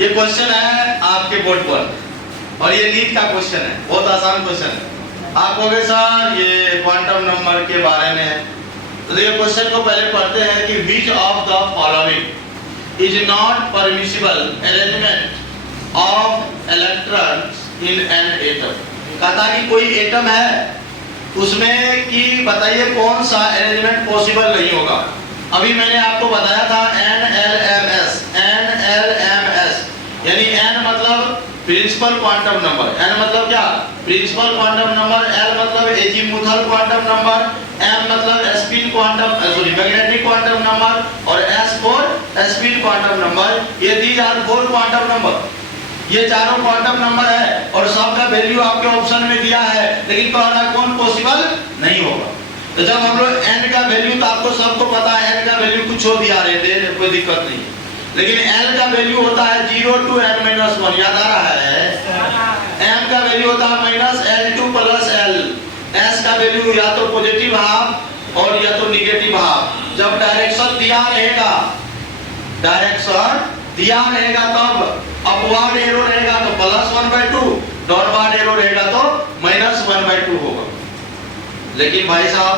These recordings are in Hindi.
ये क्वेश्चन है आपके बोर्ड पर और ये नीट का क्वेश्चन है, बहुत आसान क्वेश्चन है। आप कहोगे सर ये क्वांटम नंबर के बारे में है, तो देखिए क्वेश्चन को पहले पढ़ते हैं कि which of the following is not permissible arrangement of electrons in an atom. कहता कि कोई एटम है उसमें कि बताइए कौन सा अरेंजमेंट पॉसिबल नहीं होगा। अभी मैंने आपको बताया था NLMS, यानी n मतलब प्रिंसिपल क्वांटम नंबर, n मतलब क्या प्रिंसिपल क्वांटम नंबर, l मतलब एजीमुथल क्वांटम नंबर, m मतलब spin quantum magnetic quantum number और s for spin quantum number. ये दीज आर 4 क्वांटम नंबर, ये चारों क्वांटम नंबर है और सबका वैल्यू आपके ऑप्शन में दिया है, लेकिन पहला कौन पॉसिबल नहीं होगा। तो जब हम लोग n का वैल्यू, तो आपको सबको पता है n का वैल्यू कुछ हो दिया रहे थे, कोई दिक्कत नहीं, लेकिन l का वैल्यू होता है 0 to n-1, याद आ रहा है। m का वैल्यू होता है -L2 + L, s का वैल्यू या तो पॉजिटिव हाफ और या तो निगेटिव हाफ। जब डायरेक्शन दिया रहेगा, तब अपवर्ड एरो रहेगा तो +1/2, डाउनवर्ड एरो रहेगा तो -1/2 होगा। लेकिन भाई साहब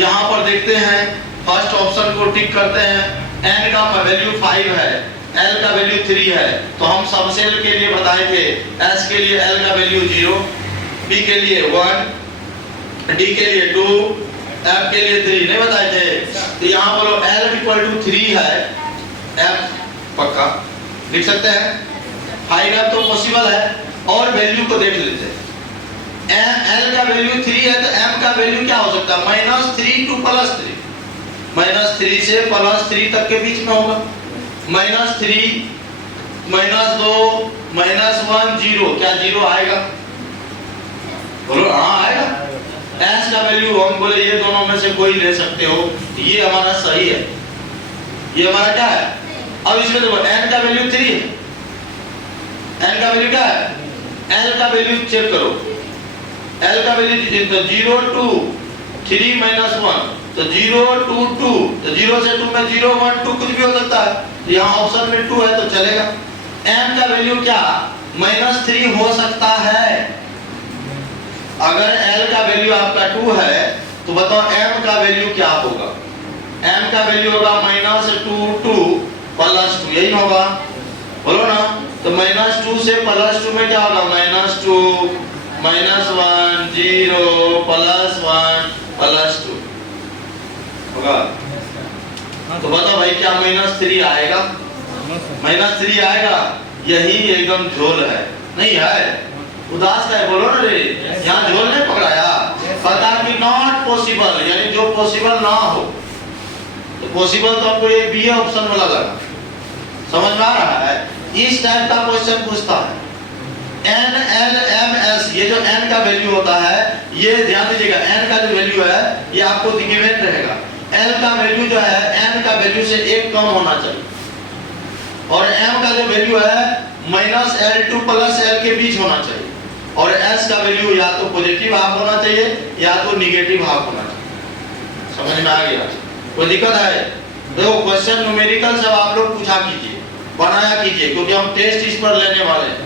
यहाँ पर देखते हैं, फर्स्ट ऑप्शन को टिक करते हैं, n का वैल्यू 5 है, l का वैल्यू 3 है, तो हम सबसेल के लिए बताए थे s के लिए l का वैल्यू 0, p के लिए 1, d के लिए 2, f के लिए 3 नहीं बताए थे। तो यहाँ बोलो l = 3 है, f पक्का लिख सकते हैं, 5 तो पॉसिबल है। और वैल्यू को देख लेते हैं, l का वैल्यू 3 है तो m का वैल्यू क्या हो सकता है -3 to +3, -3 से +3 तक के बीच में होगा। -3 -2 -1 0, क्या 0 आएगा? बोलो हाँ आएगा। s का वैल्यू हम बोले ये दोनों में से कोई ले सकते हो, ये हमारा सही है, ये हमारा क्या है। अब इसमें देखो n का वैल्यू 3 है, n का वैल्यू क्या है, l का वैल्यू चेक करो, l का वैल्यू तो 0 to 3 - 1 तो 0 to 2, तो 0 से 2 में 0 1 2 कुछ भी हो सकता है, तो यहाँ ऑप्शन में 2 है तो चलेगा। m का वैल्यू क्या -3 हो सकता है। अगर l का वैल्यू आपका 2 है तो बताओ m का वैल्यू क्या होगा। m का वैल्यू होगा -2 to +2, यही होगा, बोलो ना। तो -2 से +2 में क्या होगा, -2 -1 0 +1 +2 होगा। तो बताओ भाई क्या -3 आएगा? -3 आएगा, यही एकदम झोल है, नहीं है उदास का है, बोलो ना रे, यहाँ झोल नहीं पकड़ाया। पता कि नॉट पॉसिबल, यानी जो पॉसिबल ना हो, तो पॉसिबल तो आपको ये बी ऑप्शन में लगा, समझ में आ रहा है। इस टाइप का क्वेश्चन पूछता है। NLMS, ये जो n का वैल्यू होता है, ये ध्यान दीजिएगा, n का जो वैल्यू है ये आपको गिवन रहेगा। l का वैल्यू जो है n का वैल्यू से 1 कम होना चाहिए, और m का जो वैल्यू है -L2 + L के बीच होना चाहिए, और s का वैल्यू या तो पॉजिटिव हाफ होना चाहिए या तो निगेटिव हाफ होना चाहिए। समझ में आ गया? कोई दिक्कत है? देखो क्वेश्चन न्यूमेरिकल सब आप लोग पूछा कीजिए, बनाया कीजिए, क्योंकि हम टेस्ट इस पर लेने वाले हैं।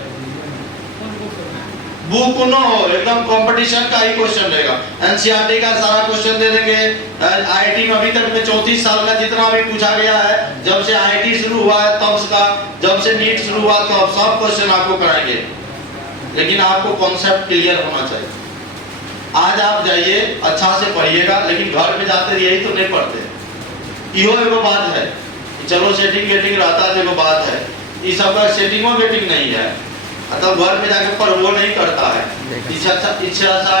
बुक नो हो, एकदम कंपटीशन का ही क्वेश्चन रहेगा। एनसीईआरटी का सारा क्वेश्चन दे देंगे। आईआईटी में अभी तक में 34 साल का जितना भी पूछा गया है, जब से आईआईटी शुरू हुआ है तब का, जब से नीट शुरू हुआ तो अब सब क्वेश्चन आपको कराएंगे, लेकिन आपको कॉन्सेप्ट क्लियर होना चाहिए। आज आप जाइए अच्छा से पढ़िएगा, लेकिन घर में जाते यही तो नहीं पढ़ते। इहो एगो बात है, चलो सेटिंग गेटिंग रहता है, एगो बात है, ये सब का सेटिंगो गेटिंग नहीं है, मतलब घर में जाके पढ़ वो नहीं करता है। इच्छा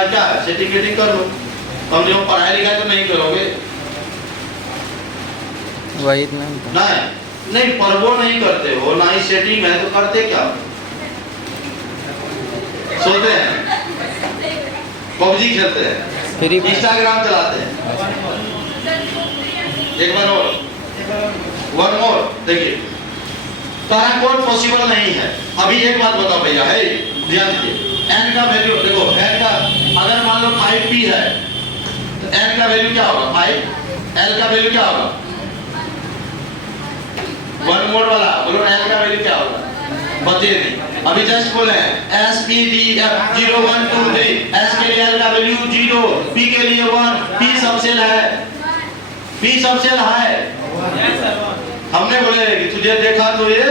क्या है, सेटिंग गेटिंग कर लो, हम जो पढ़ाई लिखाई तो नहीं करोगे, वही नहीं पढ़ो नहीं करते हो, ना ही सेटिंग है तो करते क्या, सोते हैं, पबजी खेलते हैं, इंस्टाग्राम चलाते हैं। एक बार और, वन मोर, देखिए तारा कोड पॉसिबल नहीं है। अभी एक बात बताओ भैया, है ध्यान दीजिए, n का वैल्यू देखो, n का अगर मान लो 5p है तो n का वैल्यू क्या होगा 5, l का वैल्यू क्या होगा, वन मोर वाला बोलो, n का वैल्यू क्या होगा बचे नहीं। अभी जस्ट बोले S P D F 0 1 2 3, S के लिए एल का वैल्यू 0, पी के लिए 1, पी सबसेल है, पी सबसेल है। हमने बोले कि तुझे देखा तो ये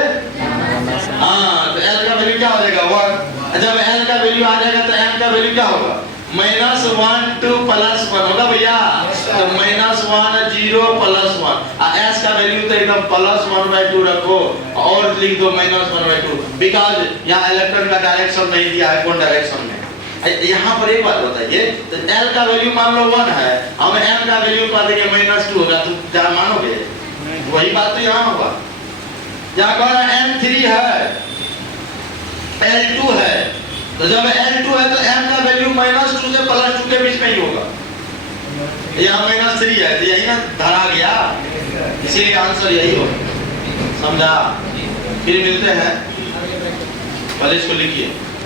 हाँ, तो एल का वैल्यू क्या हो जाएगा 1। जब एल का वैल्यू आ जाएगा तो एम का वैल्यू क्या होगा -1 to +1 होगा भैया। तो -1 0 +1, एस का वैल्यू तो एकदम +1/2 रखो और लिख दो -1/2, बिकॉज यहाँ इलेक्ट्रॉन का डायरेक्शन नहीं दिया है, कौन डायरेक्शन में। यहाँ पर एक बात बताइए, तो एल का वैल्यू मान लो 1 है, हम एम का वैल्यू पा देंगे -2 होगा, तो क्या मानोगे? वही बात तो यहाँ होगा। यहाँ कह M3 है, L2 है, तो जब L2 है तो M का वैल्यू -2 से +2 के बीच में ही होगा। यहाँ -3 है, तो यही ना धरा गया, इसीलिए आंसर यही होगा। समझा? फिर मिलते हैं, पहले इसको लिखिए।